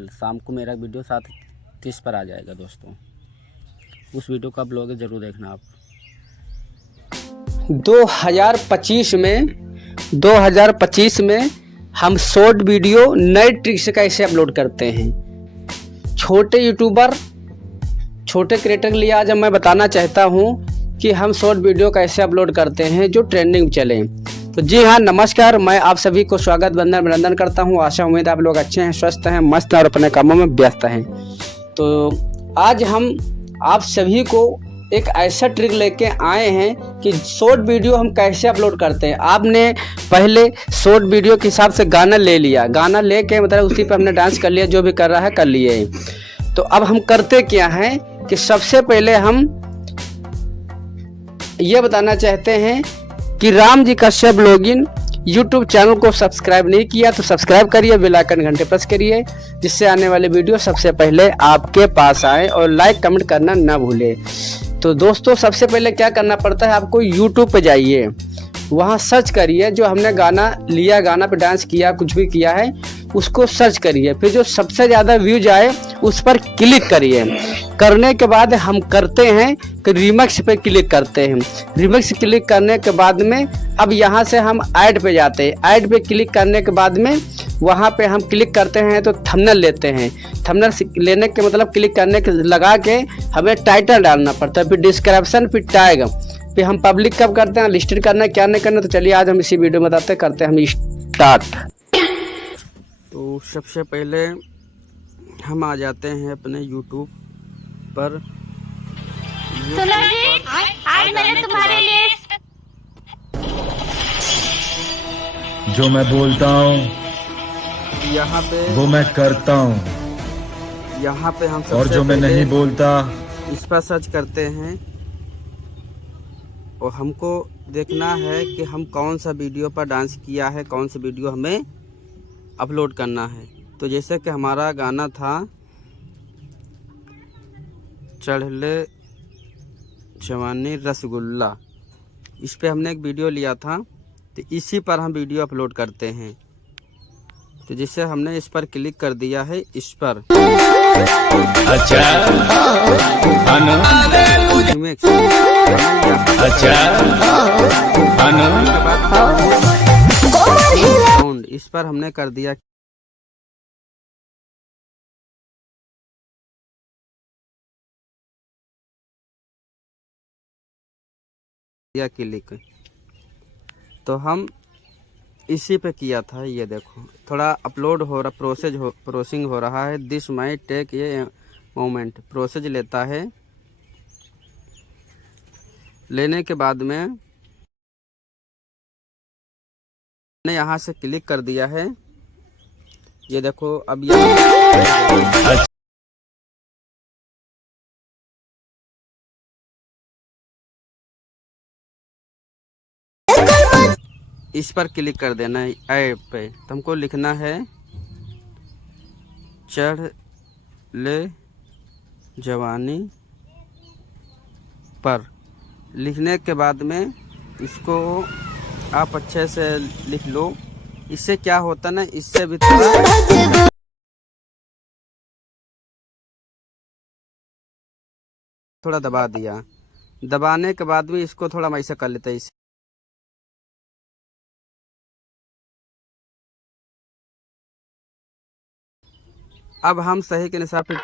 Channel. शाम को मेरा वीडियो 7:30 पर आ जाएगा दोस्तों, उस वीडियो का ब्लॉग ज़रूर देखना आप। 2025 में हम शॉर्ट वीडियो नए ट्रिक से कैसे अपलोड करते हैं। छोटे यूट्यूबर, छोटे क्रिएटर के लिए आज मैं बताना चाहता हूं कि हम शॉर्ट वीडियो कैसे अपलोड करते हैं जो ट्रेंडिंग में चले। तो जी हाँ, नमस्कार, मैं आप सभी को स्वागत वंदन अभिनंदन करता हूं। आशा उम्मीद आप लोग अच्छे हैं, स्वस्थ हैं, मस्त हैं और अपने कामों में व्यस्त हैं। तो आज हम आप सभी को एक ऐसा ट्रिक लेके आए हैं कि शॉर्ट वीडियो हम कैसे अपलोड करते हैं। आपने पहले शॉर्ट वीडियो के हिसाब से गाना ले लिया, गाना लेके मतलब उसी पर हमने डांस कर लिया, जो भी कर रहा है कर लिए। तो अब हम करते क्या हैं कि सबसे पहले हम ये बताना चाहते हैं कि Ram ji Kashyap login YouTube channel को सब्सक्राइब नहीं किया तो सब्सक्राइब करिए, बेल आइकन घंटे प्रेस करिए, जिससे आने वाले वीडियो सबसे पहले आपके पास आए, और लाइक कमेंट करना ना भूले। तो दोस्तों, सबसे पहले क्या करना पड़ता है, आपको यूट्यूब पे जाइए, वहाँ सर्च करिए जो हमने गाना लिया, गाना पे डांस किया, कुछ भी किया है उसको सर्च करिए। फिर जो सबसे ज़्यादा व्यूज आए उस पर क्लिक करिए। करने के बाद हम करते हैं कि रिमिक्स पे क्लिक करते हैं। रिमिक्स क्लिक करने के बाद में अब यहाँ से हम ऐड पे जाते हैं। ऐड पे क्लिक करने के बाद में वहाँ पे हम क्लिक करते हैं तो थंबनेल लेते हैं। थंबनेल लेने के मतलब क्लिक करने के लगा के हमें टाइटल डालना पड़ता है, फिर डिस्क्रिप्शन, फिर टैग, फिर हम पब्लिक कब करते हैं, लिस्टेड करना क्या नहीं करना। तो चलिए आज हम इसी वीडियो में बताते करते हैं हम स्टार्ट। तो सबसे पहले हम आ जाते हैं अपने YouTube पर। सुनो जी, आज मैंने तुम्हारे लिए जो मैं बोलता हूँ यहाँ पे वो मैं करता हूँ, यहाँ पे हम और जो मैं नहीं बोलता इस पर सर्च करते हैं और हमको देखना है कि हम कौन सा वीडियो पर डांस किया है, कौन सा वीडियो हमें अपलोड करना है। तो जैसे कि हमारा गाना था चढ़ले जवानी रसगुल्ला, इस पे हमने एक वीडियो लिया था, तो इसी पर हम वीडियो अपलोड करते हैं। तो जिससे हमने इस पर क्लिक कर दिया है, इस पर अच्छा इस पर हमने कर दिया क्लिक। तो हम इसी पे किया था। ये देखो थोड़ा अपलोड हो रहा, प्रोसेसिंग हो रहा है। दिस माई टेक ये मोमेंट, प्रोसेस लेता है। लेने के बाद में मैंने यहाँ से क्लिक कर दिया है। ये देखो अब ये इस पर क्लिक कर देना है ऐप पे। तो हमको लिखना है चढ़ ले जवानी पर। लिखने के बाद में इसको आप अच्छे से लिख लो। इससे क्या होता ना, इससे भी थोड़ा दबा दिया। दबाने के बाद में इसको थोड़ा ऐसा कर लेते हैं। अब हम सही के अनुसार फिर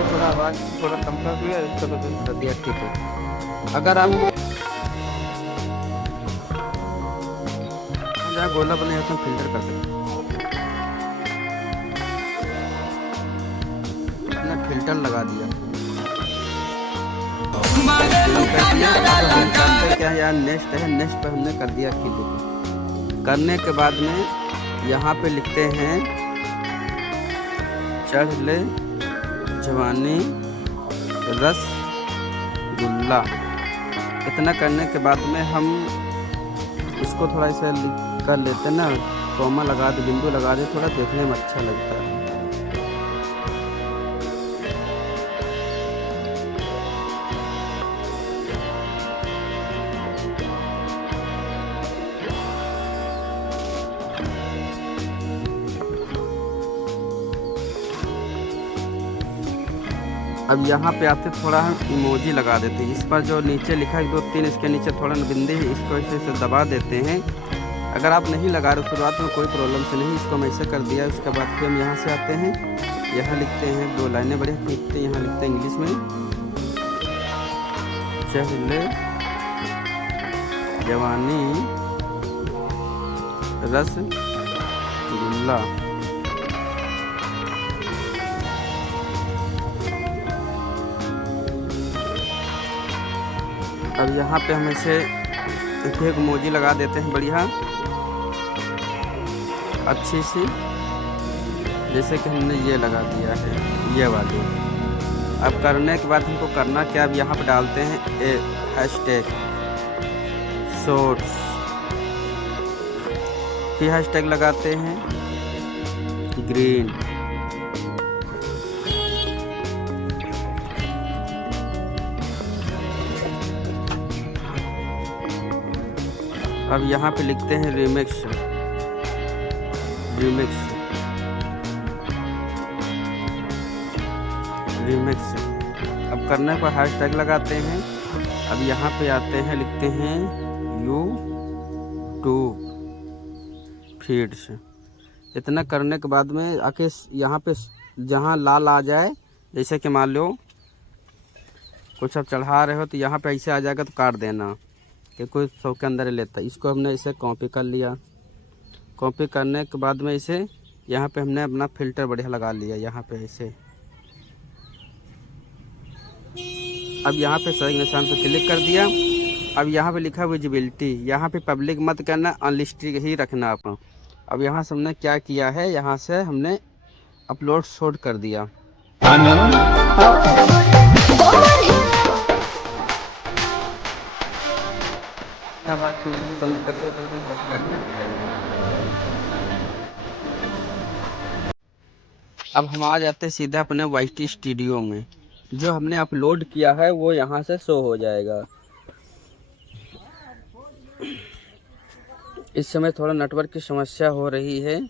थोड़ा आवाज थोड़ा कम कर दिया, ठीक है। अगर आप जहाँ गोला बने तो फिल्टर कर सकते, अपना फिल्टर लगा दिया। क्या यार, नेक्स्ट है, नेक्स्ट पे हमने कर दिया क्लिक। करने के बाद में यहाँ पे लिखते हैं चढ़ ले जवानी रसगुल्ला। इतना करने के बाद में हम इसको थोड़ा सा कर लेते ना, कॉमा लगा दे, बिंदु लगा दे, थोड़ा देखने में अच्छा लगता है। अब यहाँ पे आते थोड़ा हम इमोजी लगा देते हैं। इस पर जो नीचे लिखा है 2 3 इसके नीचे थोड़ा बिंदी है, इसको ऐसे दबा देते हैं। अगर आप नहीं लगा रहे शुरुआत में कोई प्रॉब्लम से नहीं, इसको हम ऐसे कर दिया। उसके बाद फिर हम यहाँ से आते हैं, यहाँ लिखते हैं 2 लाइनें बढ़िया लिखते हैं। यहाँ लिखते हैं इंग्लिश में चढ़ले जवानी रसगुल्ला। अब यहाँ पे हम इसे एक इमोजी लगा देते हैं बढ़िया अच्छी सी, जैसे कि हमने ये लगा दिया है ये वाली। अब करने के बाद हमको करना क्या, अब यहाँ पे डालते हैं हैशटैग शॉर्ट्स, फिर हैशटैग लगाते हैं ग्रीन। अब यहाँ पे लिखते हैं रिमिक्स। अब करने पर हैशटैग लगाते हैं। अब यहाँ पे आते हैं लिखते हैं यूट्यूब फीड्स। इतना करने के बाद में आके यहाँ पे जहाँ लाल आ जाए, जैसे कि मान लो कुछ आप चढ़ा रहे हो तो यहाँ पे ऐसे आ जाएगा तो काट देना कि कोई 100 के अंदर लेता है। इसको हमने इसे कॉपी कर लिया। कॉपी करने के बाद में इसे यहाँ पे हमने अपना फिल्टर बढ़िया लगा लिया यहाँ पे ऐसे। अब यहाँ पे सही निशान पे क्लिक कर दिया। अब यहाँ पे लिखा विजिबिलिटी, यहाँ पे पब्लिक मत करना, अनलिस्टेड ही रखना आप। अब यहाँ से हमने क्या किया है, यहाँ से हमने अपलोड शॉर्ट कर दिया। अब हम आ जाते हैं सीधा अपने YT स्टूडियो में। जो हमने अपलोड किया है वो यहाँ से शो हो जाएगा। इस समय थोड़ा नेटवर्क की समस्या हो रही है।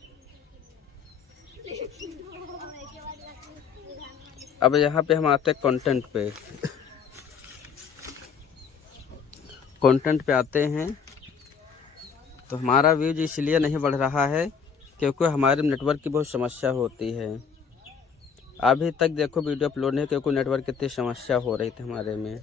अब यहाँ पे हम आते हैं कंटेंट पे। कंटेंट पे आते हैं तो हमारा व्यूज इसलिए नहीं बढ़ रहा है क्योंकि हमारे नेटवर्क की बहुत समस्या होती है। अभी तक देखो वीडियो अपलोड नहीं क्योंकि नेटवर्क की इतनी समस्या हो रही थी हमारे में।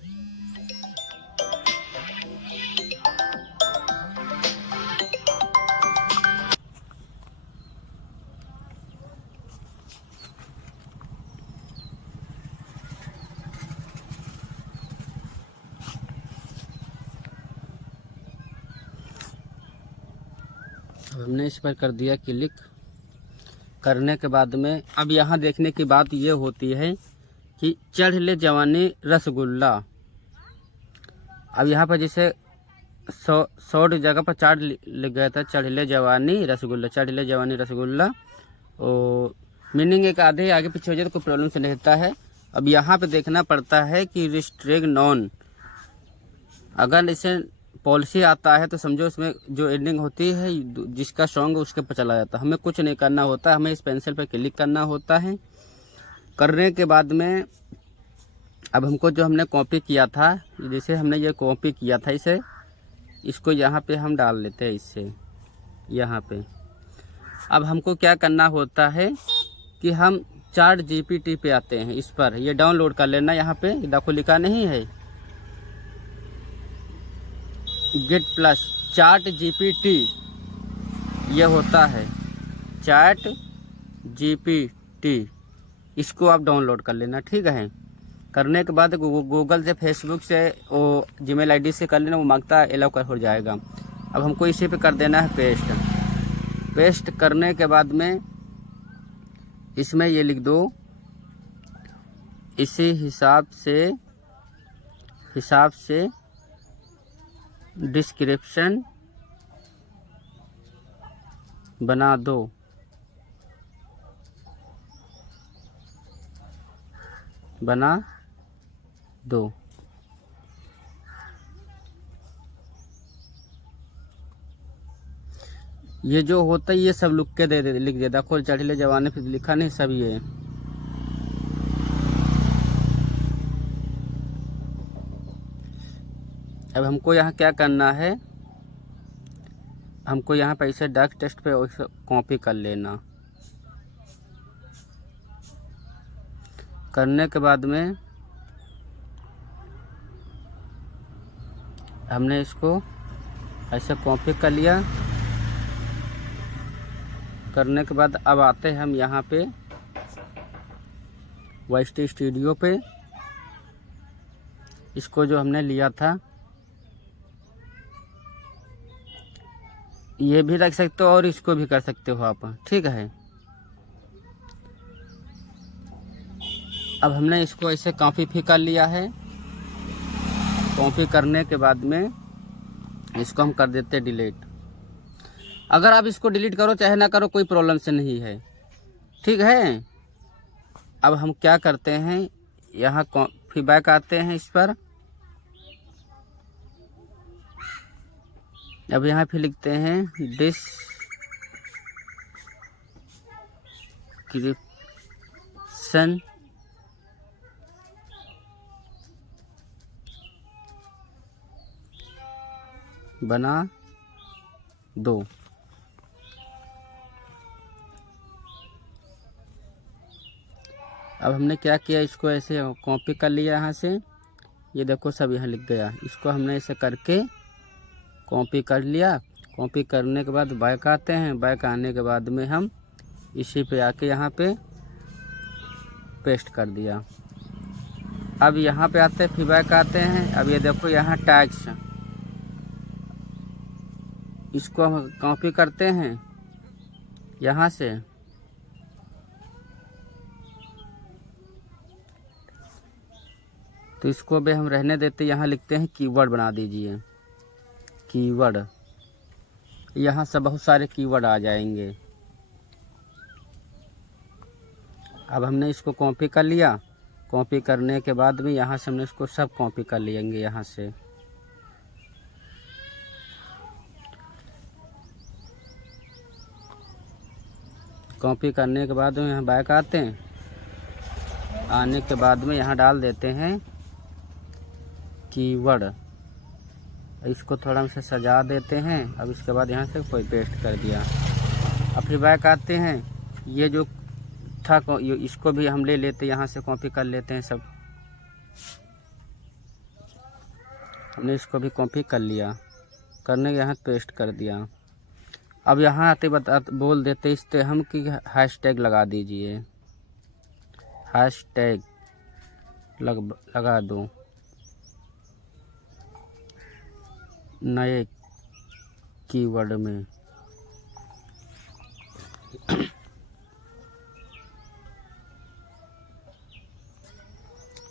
हमने इस पर कर दिया क्लिक। करने के बाद में अब यहाँ देखने की बात ये होती है कि चढ़ ले जवानी रसगुल्ला। अब यहाँ पर जैसे 100 जगह पर चार्ट लिख गया था चढ़ ले जवानी रसगुल्ला, चढ़ ले जवानी रसगुल्ला। और मीनिंग एक आधे आगे पीछे हो जाए तो कोई प्रॉब्लम से नहीं होता है। अब यहाँ पे देखना पड़ता है कि रिस्ट्रिक्ट नॉन, अगर इसे पॉलिसी आता है तो समझो इसमें जो एंडिंग होती है जिसका सॉन्ग उसके पर चला जाता है। हमें कुछ नहीं करना होता, हमें इस पेंसिल पर क्लिक करना होता है। करने के बाद में अब हमको जो हमने कॉपी किया था, जैसे हमने ये कॉपी किया था इसे, इसको यहाँ पे हम डाल लेते हैं इससे यहाँ पे। अब हमको क्या करना होता है कि हम ChatGPT पे आते हैं। इस पर ये डाउनलोड कर लेना, यहाँ पे देखो लिखा नहीं है गेट प्लस ChatGPT, ये होता है ChatGPT। इसको आप डाउनलोड कर लेना, ठीक है। करने के बाद गूगल से, फेसबुक से, वो जीमेल आईडी से कर लेना, वो मांगता है एलाउ कर हो जाएगा। अब हमको इसी पे कर देना है पेस्ट। पेस्ट करने के बाद में इसमें ये लिख दो इसी हिसाब से डिस्क्रिप्शन बना दो। ये जो होता है ये सब लिख के लिख दे। देखो चढ़ले जवानी फिर लिखा नहीं सब ये। अब हमको यहाँ क्या करना है, हमको यहाँ पे ऐसे डॉक टेस्ट पे कॉपी कर लेना। करने के बाद में हमने इसको ऐसे कॉपी कर लिया। करने के बाद अब आते हैं हम यहाँ पे वाइटी स्टूडियो पे। इसको जो हमने लिया था ये भी रख सकते हो और इसको भी कर सकते हो आप, ठीक है। अब हमने इसको ऐसे कॉपी भी कर लिया है। कॉपी करने के बाद में इसको हम कर देते डिलीट। अगर आप इसको डिलीट करो चाहे ना करो कोई प्रॉब्लम से नहीं है, ठीक है। अब हम क्या करते हैं, यहाँ फिर बैक आते हैं इस पर। अब यहाँ फिर लिखते हैं डिस्क्रिप्शन बना दो। अब हमने क्या किया, इसको ऐसे कॉपी कर लिया यहाँ से। ये देखो सब यहाँ लिख गया। इसको हमने ऐसे करके कॉपी कर लिया। कॉपी करने के बाद बैक आते हैं। बैक आने के बाद में हम इसी पे आके यहाँ पे पेस्ट कर दिया। अब यहाँ पे आते फिर बैक आते हैं। अब ये देखो यहाँ टैग्स, इसको हम कॉपी करते हैं यहाँ से। तो इसको भी हम रहने देते। यहाँ लिखते हैं कीवर्ड बना दीजिए, कीवर्ड। यहाँ से बहुत सारे कीवर्ड आ जाएंगे। अब हमने इसको कॉपी कर लिया। कॉपी करने के बाद में यहाँ से हमने इसको सब कॉपी कर लेंगे यहाँ से। कॉपी करने के बाद में यहाँ बैक आते हैं। आने के बाद में यहाँ डाल देते हैं कीवर्ड। इसको थोड़ा से सजा देते हैं। अब इसके बाद यहाँ से कोई पेस्ट कर दिया। अब फिर बैक आते हैं। ये जो था इसको भी हम ले लेते, यहाँ से कॉपी कर लेते हैं सब। हमने इसको भी कॉपी कर लिया। करने के यहाँ पेस्ट कर दिया। अब यहाँ आते बोल देते इस पे हम कि हैशटैग लगा दीजिए, हैशटैग लगा दो नए कीवर्ड में।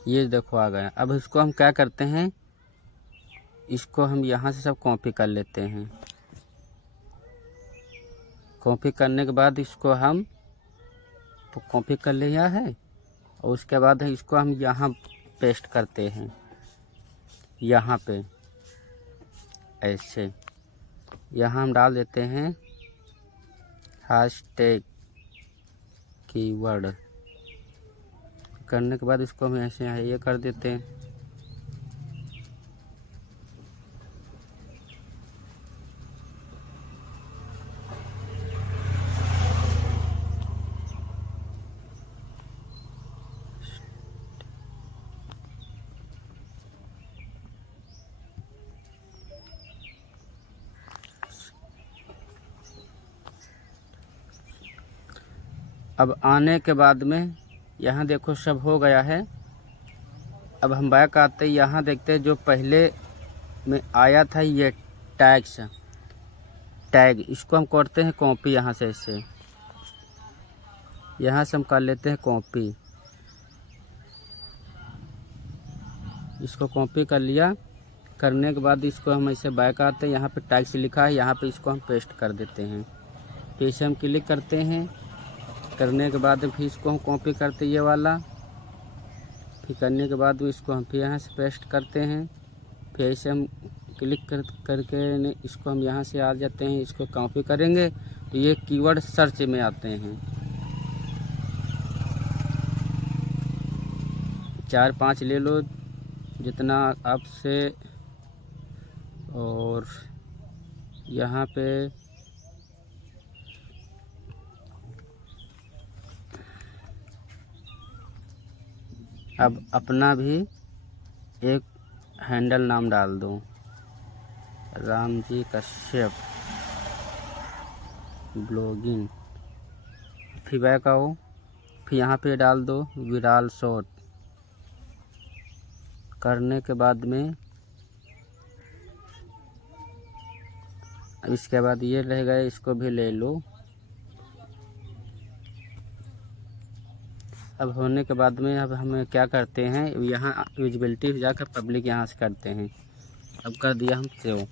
ये देखो आ गया। अब इसको हम क्या करते हैं, इसको हम यहाँ से सब कॉपी कर लेते हैं। कॉपी करने के बाद इसको हम कॉपी कर लिया है और उसके बाद इसको हम यहाँ पेस्ट करते हैं। यहाँ पे ऐसे यहाँ हम डाल देते हैं हैशटैग कीवर्ड। करने के बाद इसको हम ऐसे ये कर देते हैं। अब आने के बाद में यहाँ देखो सब हो गया है। अब हम बैक आते यहाँ देखते हैं जो पहले में आया था ये टैग, इसको हम करते हैं कॉपी। यहाँ से ऐसे यहाँ से हम कर लेते हैं कॉपी। इसको कॉपी कर लिया। करने के बाद इसको हम ऐसे बैक आते हैं। यहाँ पे टैग से लिखा है, यहाँ पे इसको हम पेस्ट कर देते हैं। फिर इसे हम क्लिक करते हैं। करने के बाद फिर इसको हम कॉपी करते ये वाला। फिर करने के बाद इसको हम फिर यहाँ से पेस्ट करते हैं। फिर ऐसे हम क्लिक करके इसको हम यहाँ से आ जाते हैं। इसको कॉपी करेंगे तो ये कीवर्ड सर्च में आते हैं। 4-5 ले लो जितना आपसे और यहाँ पे अब अपना भी एक हैंडल नाम डाल दो, राम जी कश्यप ब्लॉगिंग। फिर बैक आओ, फिर यहाँ पे डाल दो विराल शॉट। करने के बाद में इसके बाद ये रह गए, इसको भी ले लो। अब होने के बाद में अब हम क्या करते हैं, यहाँ विजिबिलिटी जाकर पब्लिक यहाँ से करते हैं। अब कर दिया हम सेव।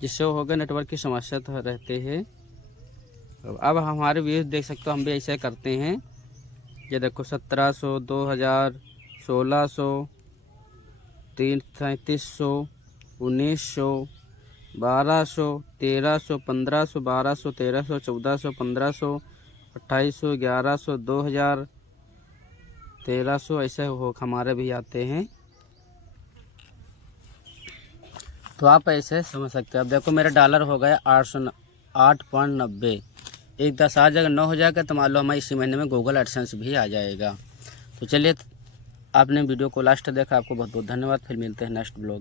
जिससे होगा नेटवर्क की समस्या तो रहते हैं। अब हमारे व्यूज देख सकते हो, हम भी ऐसे करते हैं। ये देखो 1700, 2000, 1600, 3700, 1900, 1200, 1300, 1500, 1200, 1300, 1400, 1500, 2800, 1100, 2000, 1300 ऐसे हो हमारे भी आते हैं। तो आप ऐसे समझ सकते हो। अब देखो मेरा डॉलर हो गया 808.90। एक 10 आ जाएगा, 9 हो जाएगा तो मान लो हमारे इसी महीने में गूगल एडसेंस भी आ जाएगा। तो चलिए, आपने वीडियो को लास्ट देखा, आपको बहुत बहुत धन्यवाद। फिर मिलते हैं नेक्स्ट ब्लॉग।